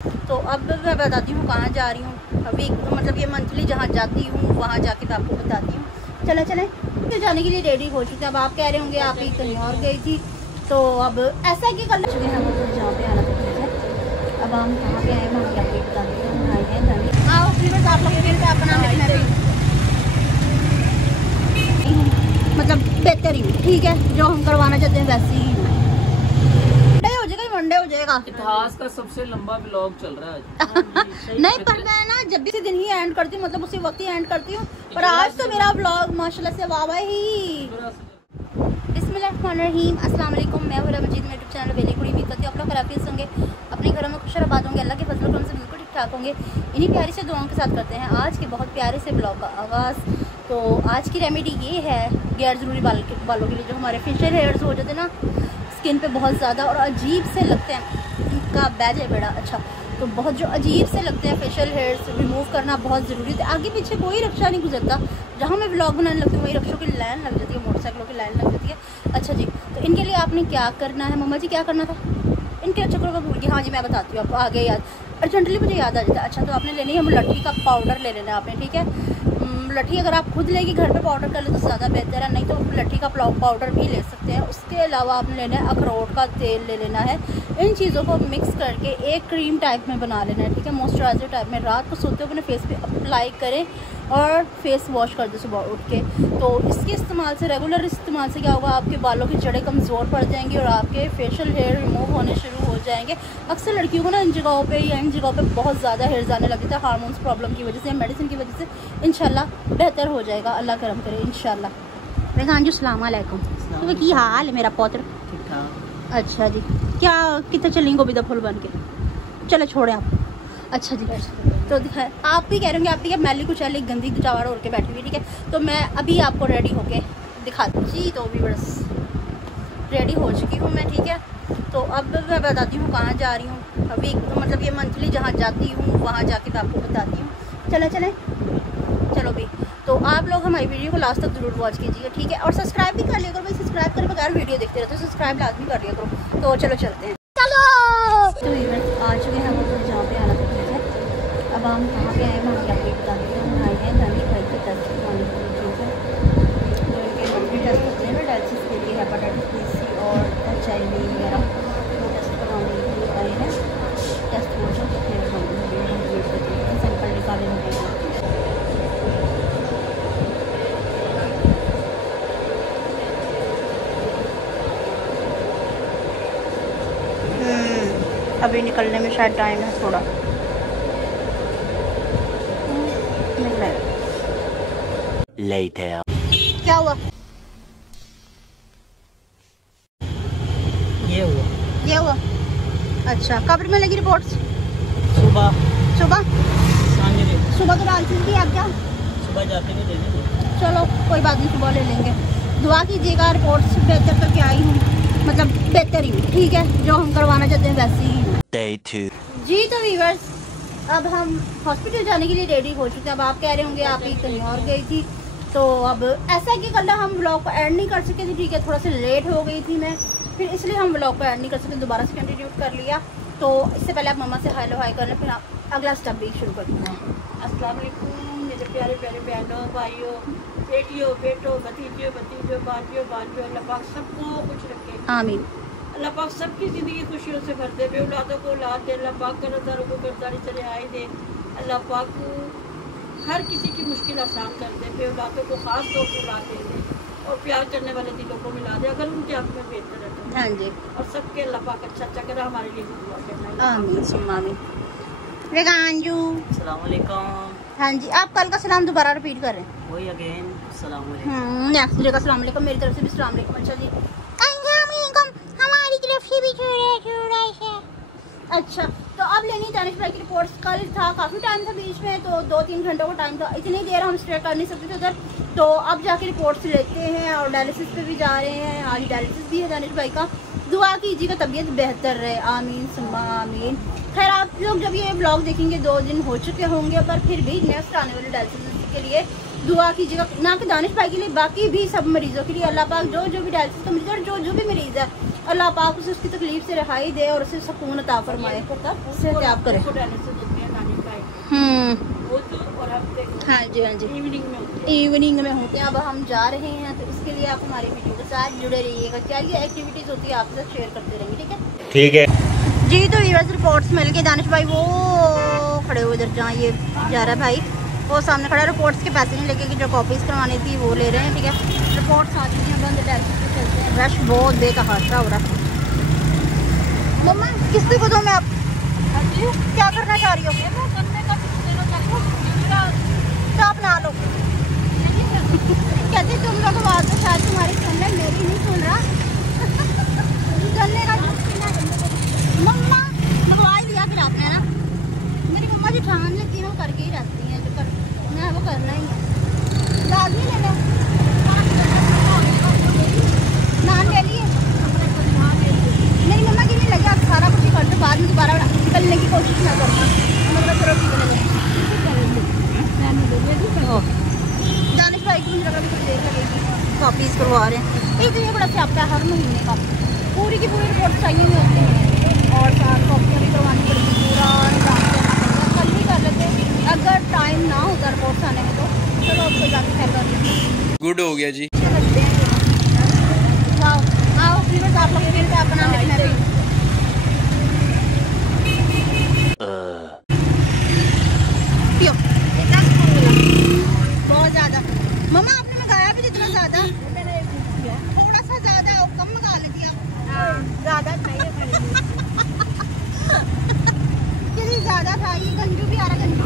तो अब मैं बताती हूँ कहाँ जा रही हूँ। अभी मतलब ये मंथली जहाँ जाती हूँ वहाँ जाके मैं आपको बताती हूँ। चले तो जाने के लिए रेडी हो चुके हैं। अब आप कह रहे होंगे आप ही कहीं और गई थी, तो अब ऐसा क्या कर चुके हैं वो जहाँ पे आना चाहिए। अब हम कहाँ पे आए वहाँ जाके बताती हूँ। आए हैं जाने आओ फिर आप लोग फिर आपका नाम लिखना है, मतलब बेहतर ही ठीक है, जो हम करवाना चाहते हैं वैसे ही मंडे हो जाएगा। इतिहास का सबसे लंबा ब्लॉग चल रहा है नहीं पर मैं ना जब भी दिन ही एंड करती हूँ, मतलब उसी वक्त ही एंड करती हूँ, पर आज तो मेरा ब्लॉग माशाल्लाह से वाह ही। बिस्मिल्लाहिर्रहमानिर्रहीम, अस्सलाम वालेकुम। मैं हूँ मजीद, मेरे यूट्यूब चैनल वेली कुड़ी। उम्मीद करती हूँ आप लोग खराफियत होंगे, अपने घरों में खुशहाबाद होंगे, अल्लाह के फजल करम से बिल्कुल ठीक ठाक होंगे। इन्हीं प्यारी से दुआओं के साथ करते हैं आज के बहुत प्यारे से ब्लॉग का आगाज़। तो आज की रेमेडी ये है गैर ज़रूरी बालों के लिए, जो हमारे फेशियल हेयर्स हो जाते हैं ना स्किन पे बहुत ज़्यादा और अजीब से लगते हैं, इनका बैज है बड़ा अच्छा, तो बहुत जो अजीब से लगते हैं फेशियल हेयर्स रिमूव करना बहुत ज़रूरी है। आगे पीछे कोई रक्षा नहीं गुजरता, जहाँ मैं व्लॉग बनाने लगती हूँ वही रक्षों की लाइन लग जाती है, मोटरसाइकिलों की लाइन लग जाती है। अच्छा जी, तो इनके लिए आपने क्या करना है, मम्मा जी क्या करना था इनके चक्करों का भूल गई। हाँ जी मैं बताती हूँ आपको, आगे याद अर्जेंटली मुझे याद आ जाता है। अच्छा तो आपने लेनी है मुलट्ठी का पाउडर ले लेना है आपने, ठीक है। मुलट्ठी अगर आप खुद लेके घर पे पाउडर कर ले तो ज़्यादा बेहतर है, नहीं तो मुलट्ठी का पाउडर भी ले सकते हैं। उसके अलावा आपने लेना है अखरोट का तेल ले लेना है। इन चीज़ों को मिक्स करके एक क्रीम टाइप में बना लेना है, ठीक है, मॉइस्चराइजर टाइप में। रात को सोते हुए अपने फेस पे अप्लाई करें और फेस वॉश कर दे सुबह उठ के। तो इसके इस्तेमाल से, रेगुलर इस्तेमाल से क्या होगा, आपके बालों की जड़ें कमज़ोर पड़ जाएंगी और आपके फेशियल हेयर रिमूव होने शुरू हो जाएंगे। अक्सर लड़कियों को ना इन जगहों पे या इन जगहों पे बहुत ज़्यादा हेयर्स आने लग जाते हैं हार्मोन्स प्रॉब्लम की वजह से या मेडिसिन की वजह से। इंशाल्लाह बेहतर हो जाएगा, अल्लाह करम करे इंशाल्लाह। रेहान जी अस्सलाम वालेकुम, तो की हाल है मेरा पौत्र? ठीक ठाक। अच्छा जी, क्या कितने चलेंगे गोविंदा फूल बन के? चलो छोड़े आप। अच्छा जी, तो दिखाए आप भी कह रहे होंगे आप भी क्या मैली कुछ है गंदी चावड़ ओढ़ के बैठी हुई, ठीक है। तो मैं अभी आपको रेडी होके दिखाती जी, तो भी बस रेडी हो चुकी हूँ मैं, ठीक है। तो अब मैं बताती हूँ कहाँ जा रही हूँ। अभी मतलब ये मंथली जहाँ जाती हूँ वहाँ जाके मैं आपको बताती हूँ। चलो भी, तो आप लोग हमारी वीडियो को लास्ट तक जरूर वॉच कीजिएगा, ठीक है। और सब्सक्राइब भी कर लिया करो भाई, सब्सक्राइब करे बगैर वीडियो देखते रहते हो, सब्सक्राइब लाजमी कर लिया करो। तो चलो चलते हैं, चलो। तो आ चुके हैं हम जहाँ पे आना था, ठीक है। अब हम कहाँ पे आए वहाँ जाके बताते हैं। आए हैं जाने भाई के टेस्ट करवाने के लिए, ठीक है। जो इनके कंप्लीट टेस्ट होते हैं ना डायलिसिस के लिए, हेपेटाइटिस बी, सी और HIV वगैरह, वो टेस्ट करवाने के लिए आए हैं। टेस्ट हो जाए तो फिर हम सैंपल निकाले होंगे। अभी निकलने में शायद टाइम है थोड़ा, Later. क्या हुआ? ये हुआ। अच्छा कब मिलेगी रिपोर्ट्स? सुबह सुबह तो डाल चुकी है, आप क्या सुबह जाते हुए ले लेंगे। चलो कोई बात नहीं, सुबह ले लेंगे। दुआ कीजिएगा रिपोर्ट्स बेहतर करके आई हूँ, मतलब बेहतर ही, ठीक है, जो हम करवाना चाहते हैं वैसे ही Day 2. जी। तो व्यूअर्स अब हम हॉस्पिटल जाने के लिए रेडी हो चुके हैं। अब आप कह रहे होंगे आप ही कहीं और गई थी, तो अब ऐसा कि कल हम व्लॉग को ऐड नहीं कर सके थे, ठीक है, थोड़ा सा लेट हो गई थी मैं, फिर इसलिए हम व्लॉग को ऐड नहीं कर सके, दोबारा से कंटिन्यू कर लिया। तो इससे पहले आप मम्मा से हेलो हाय कर लें, फिर आप अगला स्टेप भी शुरू कर देना है। अस्सलाम वालेकुम मेरे प्यारे प्यारे बहनों, भाइयों, बेटियों, बेटों, भतीजियों, बाजियों, अल्लाह पाक सबको खुश रखे, आमीन। अल्लाह पाक सबकी ज़िंदगी खुशियों से भर दे, बेऔलादों को औलाद दे, अल्लाह पाक कर्जदारों को कर्जदारी से रिहाई दे, अल्लाह पाक हर किसी की मुश्किल आसान कर दे, बेऔलादों को ख़ास तौर पर औलाद दे दे और प्यार करने वाले दिलों को मिला दे अगर उनके आप में बेहतर है तो। हाँ जी, और सबके अल्लाह पाक अच्छा करे, हमारे लिए भी दुआ करना। आमीन सुम्मा आमीन। रेगानजू अस्सलाम वालेकुम। हाँ जी, आप कल का सलाम दोबारा रिपीट कर रहे हैं। वही अगेन अस्सलाम वालेकुम। नेक्स्ट डे का सलाम वालेकुम, मेरी तरफ से भी सलाम वालेकुम। अच्छा जी, हमारी तरफ से भी अच्छा। तो अब लेनी दानिश भाई की रिपोर्ट्स, कल था काफ़ी टाइम था बीच में, तो 2-3 घंटों का टाइम था, इतनी देर हम स्टे कर नहीं सकते थे उधर, तो अब जाके रिपोर्ट्स लेते हैं और डायलिसिस पे भी जा रहे हैं। आज डायलिसिस भी है दानिश भाई का, दुआ कीजिएगा तबीयत बेहतर रहे, आमीन सुम्मा आमीन। खैर आप लोग जब ये ब्लॉग देखेंगे 2 दिन हो चुके होंगे, पर फिर भी नेक्स्ट आने वाले डायलिसिस के लिए दुआ कीजिएगा, ना कि दानिश भाई के लिए, बाकी भी सब मरीजों के लिए। अल्लाह पाक जो भी डायलिसिस का मरीज है, जो भी मरीज़ है, अल्लाह पाक उसे उसकी तकलीफ से रिहाई दे और उसे सुकून अता फरमाए, सेहतियाब करे। हाँ जी हाँ जी, इवनिंग में होते हैं। अब हम जा रहे हैं तो इसके लिए आप हमारी वीडियो के साथ जुड़े रहिएगा। क्या ये एक्टिविटीज़ होती है आपके साथ शेयर करते रहेंगे, ठीक है? ठीक है जी। तो व्यूअर्स रिपोर्ट्स मिल के दानिश भाई वो खड़े हुए इधर, जहाँ ये जा रहा है भाई वो सामने खड़ा है। रिपोर्ट्स के पैसे नहीं लगे कि जो कॉपीज़ करवानी थी वो ले रहे हैं, ठीक है? रिपोर्ट्स आ चुकी हैं, बंद टैक्सी पे चलते हैं। रश बहुत बेतहाशा हो रहा है। मम्मा किस्ती को दो मैं आप क्या करना चाह रही हो? तो आप ना लो। कहते तुम लोग बात तो शायद तुम्हारी सुन रहे, मेरी नहीं सुन रहा। गन्ने का मम्मा मंगवा दिया फिर आपने ना। मेरी मम्मा जो ठान लेती है वो करके ही रहती हैं, जो करना है वो करना ही है। लाजमी ले लो, नान ले लिए। मेरी मम्मा की नहीं लगे आप सारा कुछ ही कर दो, बाद में दोबारा निकलने की कोशिश ना करना। मतलब चलो ठीक है, दानिश भाई की मुझे लगा भी कुछ देर लगेगी, कॉपीज़ करवा रहे हैं। एक तो ये बड़ा स्यापा है हर महीने का, पूरी की पूरी रिपोर्ट चाहिए हुई होती हैं और साथ कॉपियाँ भी करवानी पड़ती, पूरा निजाम करना पड़ता। कल भी कर लेते अगर टाइम ना होता रिपोर्ट्स आने में, तो चलो अब तो जाके खैर कर लेते। गुड हो गया जी। आओ आओ प्लीज, आप लोग फिर से अपना लिखना भी पियो। बहुत ज़्यादा मम्मा आपने मंगाया भी इतना ज़्यादा, थोड़ा सा ज़्यादा कम मंगा लेती आप। ज़्यादा चाहिए कितनी ज़्यादा था ये। गंजू भी आ रहा, गंजू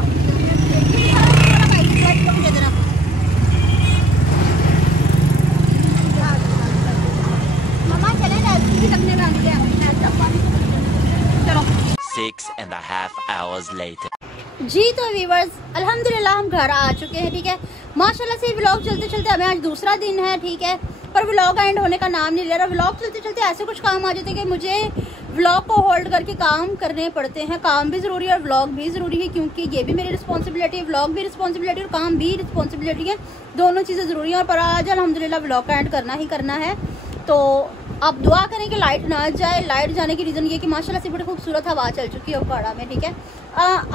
मम्मा चले टैक्सी भी लगने में आने चलो। 6.5 hours later. जी तो व्यूवर्स अल्हम्दुलिल्लाह हम घर आ चुके हैं, ठीक है? माशाल्लाह से व्लॉग चलते चलते हमें आज दूसरा दिन है, ठीक है? पर व्लॉग एंड होने का नाम नहीं ले रहा। व्लॉग चलते चलते ऐसे कुछ काम आ जाते हैं कि मुझे व्लॉग को होल्ड करके काम करने पड़ते हैं। काम भी ज़रूरी है और व्लॉग भी ज़रूरी है, क्योंकि ये भी मेरी रिस्पॉन्सिबिलिटी है, व्लॉग भी रिस्पॉन्सिबिलिटी और काम भी रिस्पॉन्सिबिलिटी है। दोनों चीज़ें ज़रूरी हैं। और पर आज अल्हम्दुलिल्लाह व्लॉग का एंड करना ही करना है। तो आप दुआ करें कि लाइट ना जाए। लाइट जाने की रीज़न ये कि माशाल्लाह से बड़ी खूबसूरत हवा चल चुकी है उकाड़ा में, ठीक है?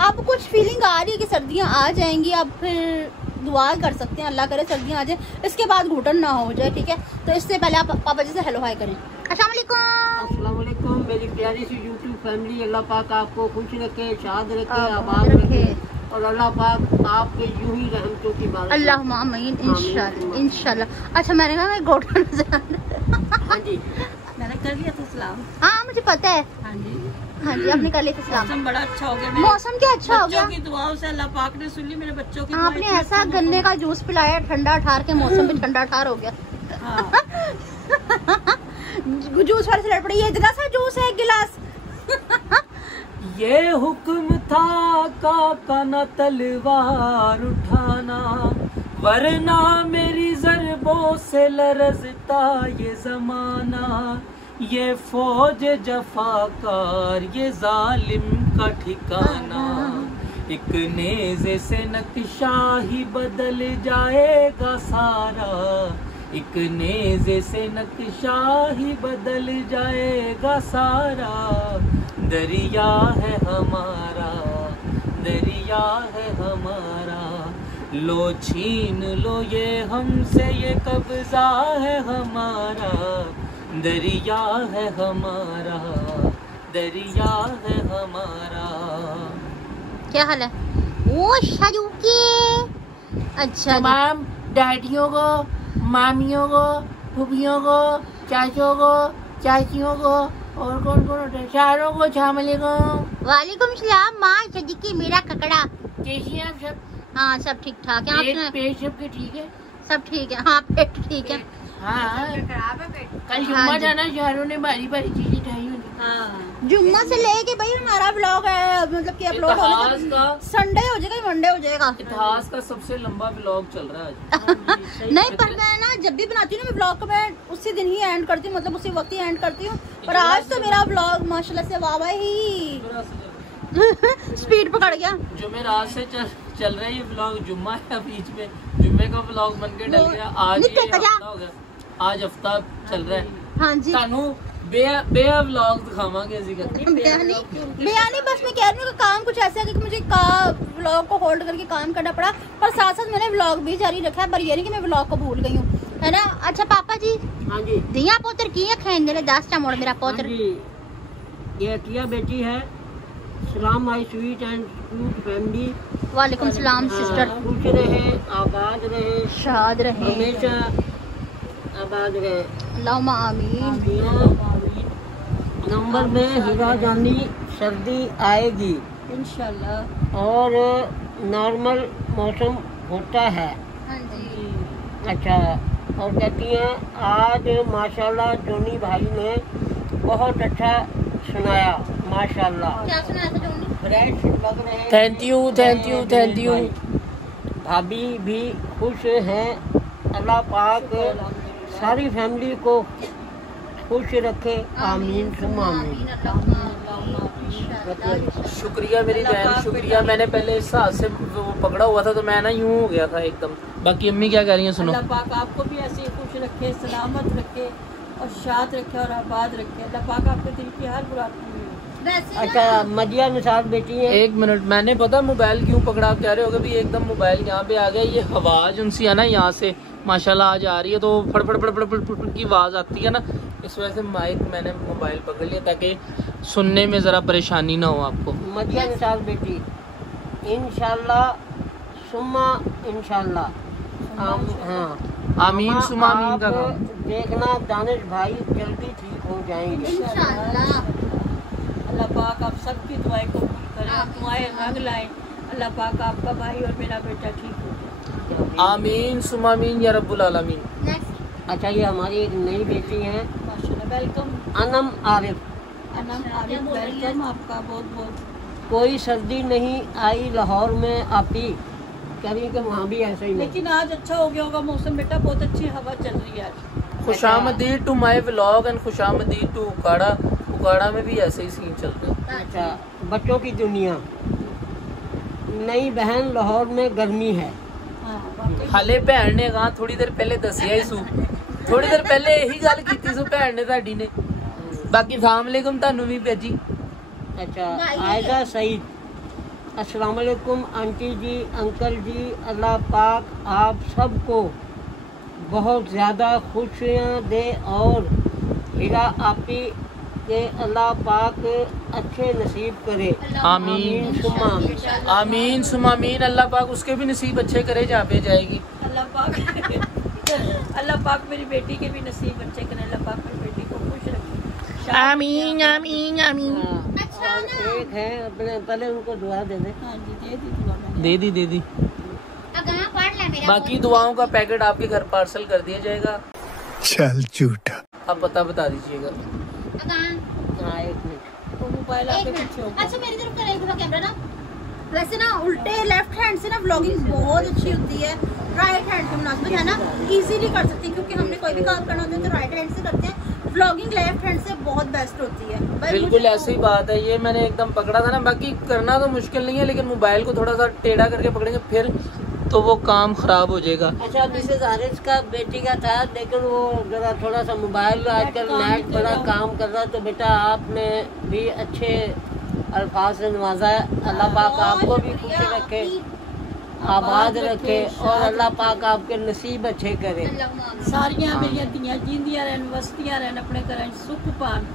अब कुछ फीलिंग आ रही है कि सर्दियाँ आ जाएंगी। अब फिर दुआ कर सकते हैं, अल्लाह करे सर्दियाँ आ जाए, इसके बाद घुटन ना हो जाए, ठीक है? तो इससे पहले आप पापा जी से हेलो हाय करें। अस्सलाम वालेकुम मेरी प्यारी सी यूट्यूब फैमिली, अल्लाह पाक आपको खुश रखे, शाद रखे, आबाद रखे और अल्लाह पाक आपके यूं ही रहमतों की बात। अल्लाहुम्मा आमीन इंशाल्लाह इंशाल्लाह। अच्छा मैंने कहा मैं घोटन हाँ जी मैंने कर लिया था सलाम। हाँ मुझे पता है। हाँ जी हाँ जी आपने कर लिया था सलाम। मौसम बड़ा अच्छा हो गया। मौसम क्या अच्छा हो गया, बच्चों की दुआओं से अल्लाह पाक ने सुन ली मेरे बच्चों की। आपने ऐसा गन्ने का जूस पिलाया ठंडा ठार के, मौसम भी ठंडा ठार हो गया। जूस वाले से लड़ पड़ी, ये इतना सा जूस है, एक गिलास। ये हुक्म था काका न तलवार उठाना, वरना मेरी ज़रबों से लरज़ता ये ज़माना। ये फौज जफाकार ये जालिम का ठिकाना, एक नेज़े से नक्शा ही बदल जाएगा सारा। एक नेज़े से नक्शा ही बदल जाएगा सारा। दरिया है हमारा, दरिया है हमारा, लो छीन लो ये हमसे, ये कब्जा है हमारा। दरिया है हमारा, दरिया है हमारा। क्या हाल है? ओ शाजू के अच्छा तमाम डैडियों को, मामियों को, फूफियों को, चाचों को, चाचियों को और कौन कौन होते हैं, सारों को अस्सलामुअलैकुम। वालेकुम सलाम। माँ सदीकी मेरा ककड़ा। कैसी हैं आप सब? हाँ सब ठीक ठाक है। आपने पेट सबके ठीक है? सब ठीक है। हाँ पेट ठीक है। हाँ कल जुम्मा जाना, शहरों ने बारी बारी चीजें ढाई होनी। जुम्मा से लेके भाई हमारा ब्लॉग है, मतलब कि अपलोड होने का संडे हो जाएगा, मंडे हो जाएगा। इतिहास का सबसे लंबा ब्लॉग चल रहा है। नहीं पर मैं ना जब भी बनाती हूँ ना मैं ब्लॉग को मैं उसी दिन ही एंड करती हूँ, मतलब उसी वक्त ही एंड करती हूँ। पर आज तो मेरा ब्लॉग माशाल्लाह से वाह ही स्पीड पकड़ गया। जुमेरात से चल रहा है ये ब्लॉग। जुम्मा है बीच में, जुम्मे का ब्लॉग बन के डल गया। आज ये हफ्ता हो गया, आज हफ्ता चल रहा है। हाँ जी तानू बेया व्लॉग दिखावांगे ऐसी करके। बिरयानी बस मैं कह रही हूँ कि काम कुछ ऐसा है कि मुझे व्लॉग को होल्ड करके काम करना पड़ा, पर साथ साथ मैंने व्लॉग भी जारी रखा है, पर ये नहीं कि मैं व्लॉग को भूल गई हूँ, है ना। अच्छा पापा जी, हाँ जी, दिया पोतर की खेल 10 मोड़ मेरा पोतर। ये अतिया बेटी है। सलाम my sweet and cute family. वालेकुम सलाम सिस्टर। खुश रहे, आबाद रहे, शाद रहे, हमेशा आबाद रहे, अल्लाहुम्मा आमीन। नवंबर में हीरा जानी सर्दी आएगी इंशाल्लाह। और नॉर्मल मौसम होता है। हाँ जी। अच्छा, और कहती हैं आज माशाल्लाह जोनी भाई ने बहुत अच्छा सुनाया, माशाल्लाह। क्या सुनाया था जोनी? फ्रेश लग रहे हैं। Thank you, thank you, thank you. भाभी भी खुश हैं। अल्लाह पाक सारी फैमिली को खुश रखे, आमीन सुम्मा आमीन। शुक्रिया मेरी बहन, शुक्रिया। मैंने पहले इस हाथ से वो पकड़ा हुआ था तो मैं ना यूं हो गया था एकदम। बाकी अम्मी क्या कह रही हैं सुनो। अल्लाह पाक आपको भी ऐसे ही खुश रखे, सलामत रखे और शाद रखे और आबाद रखे। अल्लाह पाक आपके दिल की हर बुराई। अच्छा, मदिया निसार बेटी है। एक मिनट, मैंने पता मोबाइल क्यों पकड़ा, आप कह रहे होगे भी एकदम मोबाइल यहाँ पे आ गया। ये आवाज उनसी है ना यहाँ से माशाल्लाह आज आ रही है, तो फड़ फड़ फड़ फड़ फड़ फड़ की आवाज आती है ना, इस वजह से माइक मैंने मोबाइल पकड़ लिया ताकि सुनने में जरा परेशानी ना हो आपको। मदिया निसार बेटी, इंशाल्लाह सुम्मा इंशाल्लाह। हाँ, आमीन सुमा आमीन का काम। देखना दानिश भाई जल्दी ठीक हो जाएंगे इंशाल्लाह। अल्लाह पाक आप सबकी दुआएं कबूल करें, दुआएं रंग लाएं। अल्लाह पाक आपका भाई और मेरा बेटा ठीक हो जाए, आमीन सुमा आमीन या रब्बुल आलमीन। नेक्स्ट। अच्छा, ये हमारी एक नई बेटी है, माशाल्लाह। वेलकम अनम आरिफ। अनम आरिफ, वेलकम आपका बहुत बहुत। कोई सर्दी नहीं आई लाहौर में आपी, कह रही कि वहाँ भी ऐसा ही, लेकिन आज अच्छा हो गया होगा मौसम बेटा, बहुत अच्छी हवा चल रही है आज। खुशामदीद टू माय व्लॉग एंड खुशामदीद टू उकाड़ा। उकाड़ा में भी ऐसे ही सीन चलते हैं। अच्छा, बच्चों की दुनिया। नई बहन लाहौर में गर्मी है। हाले भैन ने कहा थोड़ी देर पहले दसिया ही सू, थोड़ी देर पहले यही गल की सू भैन ने ताड़ी ने। बाकी सलाम अलैकुम तानू भी भेजी। अच्छा, आयजा सईद, अस्सलाम वालेकुम आंटी जी, अंकल जी। अल्लाह पाक आप सबको बहुत ज़्यादा खुशियाँ दे और हीरा आपी के अल्लाह पाक अच्छे नसीब करे, आमीन सुम्मा आमीन। आमीन सुमा आमीन। अल्लाह पाक उसके भी नसीब अच्छे करे जहाँ पे जाएगी। अल्लाह पाक मेरी बेटी के भी नसीब अच्छे करे। अल्लाह पाक मेरी बेटी को खुश रखे, आमीन आमीन आमीन। अच्छा और ना, एक है अपने, पहले उनको दुआ दे दे। हाँ जी, दे दी दुआ मैंने। दे दी दे दी। अगर पढ़ ले मेरा बाकी दुआओं का पैकेट आपके घर पार्सल कर दिया जाएगा। चल झूठा। आप बता दीजिएगा। हाँ, एक मिनट, वो मोबाइल आपके पीछे होगा। अच्छा मेरी तरफ करें थोड़ा कैमरा ना। वैसे ना उल्टे लेफ्ट हैंड से ना व्लॉगिंग बहुत अच्छी होती है, राइट हैंड के मुनासिब है ना, इजीली कर सकती है, क्योंकि हमने कोई भी काम करना होता है तो राइट हैंड से करते हैं। व्लॉगिंग लेफ्ट हैंड से बहुत बेस्ट होती है। बिल्कुल ऐसी ही बात है, ये मैंने एकदम पकड़ा था ना। बाकी करना तो मुश्किल नहीं है, लेकिन मोबाइल को थोड़ा सा टेढ़ा करके पकड़ेंगे फिर तो वो काम खराब हो जाएगा। अच्छा, मिसेज आरिफ का बेटी का था, लेकिन वो जरा थोड़ा सा मोबाइल आजकल नेट बड़ा काम कर रहा है, तो बेटा आपने भी अच्छे अल्फाज से नवाजा है। अल्लाह पाक आपको भी खुश रखे, आबाद रखे और अल्लाह पाक आपके नसीब अच्छे करे। सारियां मेरी दियां जींदियां रहन, वसतियां रहन, अपने घर सुख पान।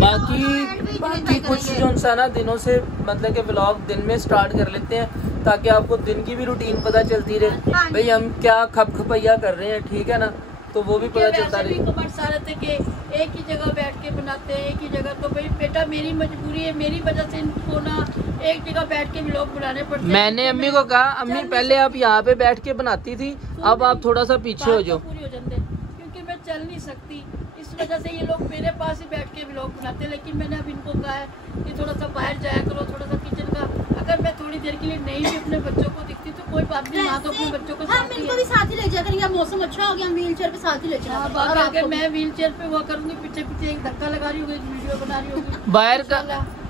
बाकी कुछ जो इंसान ना दिनों से मतलब कि व्लॉग दिन में स्टार्ट कर लेते हैं ताकि आपको दिन की भी रूटीन पता चलती रहे, भाई हम क्या खपखपैया कर रहे हैं, ठीक है ना, तो वो भी पता चलता रहे। कमेंट सारे थे कि एक ही जगह बैठ के बनाते हैं, एक ही जगह, तो भाई बेटा मेरी मजबूरी है, मेरी वजह से इनको ना एक जगह बैठ के व्लॉग बनाने पड़ते हैं। मैंने अम्मी को कहा, अम्मी पहले आप यहाँ पे बैठ के बनाती थी, अब आप थोड़ा सा पीछे हो जाओ। पूरी हो जाते, क्योंकि मैं चल नहीं सकती, इस वजह से ये लोग मेरे पास ही बैठ के व्लॉग बनाते हैं। लेकिन मैंने अब इनको कहा है कि थोड़ा सा बाहर जाया करो, थोड़ा सा किचन का, अगर मैं थोड़ी देर के लिए नहीं भी अपने बच्चों को दिखती तो कोई बात नहीं, ना तो अपने बच्चों को हम इनको भी साथ ही ले जाया करेंगे। मौसम अच्छा हो गया, हम व्हील चेयर पे साथ ही ले जाएंगे। और अगर मैं व्हील चेयर पे वो करूंगी, पीछे पीछे एक धक्का लगा रही होगी, वीडियो बना रही होगी।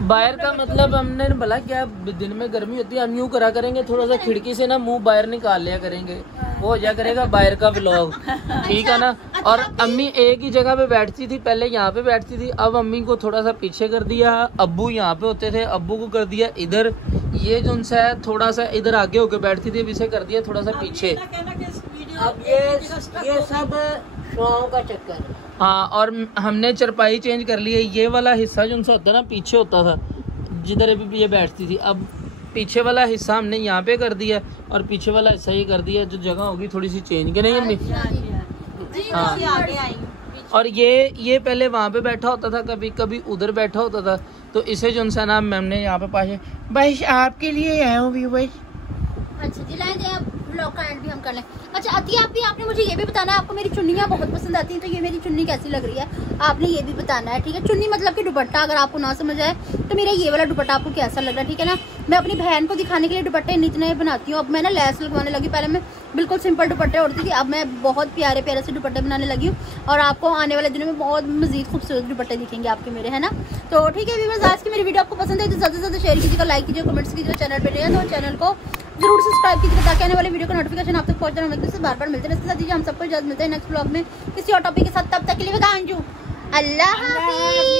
बाहर का मतलब हमने भला क्या दिन में गर्मी होती है, हम यूँ करा करेंगे, थोड़ा सा खिड़की से ना मुंह बाहर निकाल लिया करेंगे, वो हो जाया करेगा बाहर का व्लॉग, ठीक है ना। और अम्मी एक ही जगह पे बैठती थी, पहले यहाँ पे बैठती थी, अब अम्मी को थोड़ा सा पीछे कर दिया। अब्बू यहाँ पे होते थे, अब्बू को कर दिया इधर। ये जो सा है थोड़ा सा इधर आगे होके बैठती थी, अब इसे कर दिया थोड़ा सा पीछे। अब ये सब शौक का चक्कर है। हाँ, और हमने चरपाई चेंज कर ली है। ये वाला हिस्सा जो उनसे होता है ना, पीछे होता था जिधर अभी ये बैठती थी, अब पीछे वाला हिस्सा हमने यहाँ पे कर दिया और पीछे वाला हिस्सा ये कर दिया। जो जगह होगी थोड़ी सी चेंज, के नहीं अम्मी? हाँ। और ये पहले वहाँ पे बैठा होता था, कभी कभी उधर बैठा होता था, तो इसे जो सा नाम मैम ने यहाँ पे पास बस आपके लिए आया हूँ व्यूअर्स। अच्छा जी, लाएं जाए अब ब्लॉग का एंड भी हम कर लें। अच्छा अतिया, आपने मुझे ये भी बताना है, आपको मेरी चुन्नियाँ बहुत पसंद आती हैं, तो ये मेरी चुन्नी कैसी लग रही है आपने ये भी बताना है, ठीक है। चुन्नी मतलब कि दुपट्टा, अगर आपको ना समझ आए तो मेरा ये वाला दुपट्टा आपको कैसा लग रहा है, ठीक है ना। मैं अपनी बहन को दिखाने के लिए दुपट्टे इतने बनाती हूँ। अब मैं ना लैस लगवाने लगी, पहले मैं बिल्कुल सिंपल दुपट्टे उड़ती थी, अब मैं बहुत प्यारे प्यारे से दुपट्टे बनाने लगी हूँ और आपको आने वाले दिनों में बहुत मजीद खूबसूरत दुपट्टे दिखेंगे आपके मेरे, है ना। तो ठीक है व्यूअर्स, आज की मेरी वीडियो आपको पसंद है तो ज़्यादा से ज़्यादा शेयर कीजिएगा, लाइक कीजिए, कमेंट्स कीजिए। चैनल पर नए हैं तो चैनल को जरूर सब्सक्राइब कीजिएगा ताकि आने वाले वीडियो का नोटिफिकेशन आप तक पहुंच जाए। हम बार बार मिलते हैं, इसके साथ ही हम सबको इजाजत मिलते हैं नेक्स्ट ब्लॉग में किसी और टॉपिक के साथ। तब तक के लिए अल्लाह हाफिज़।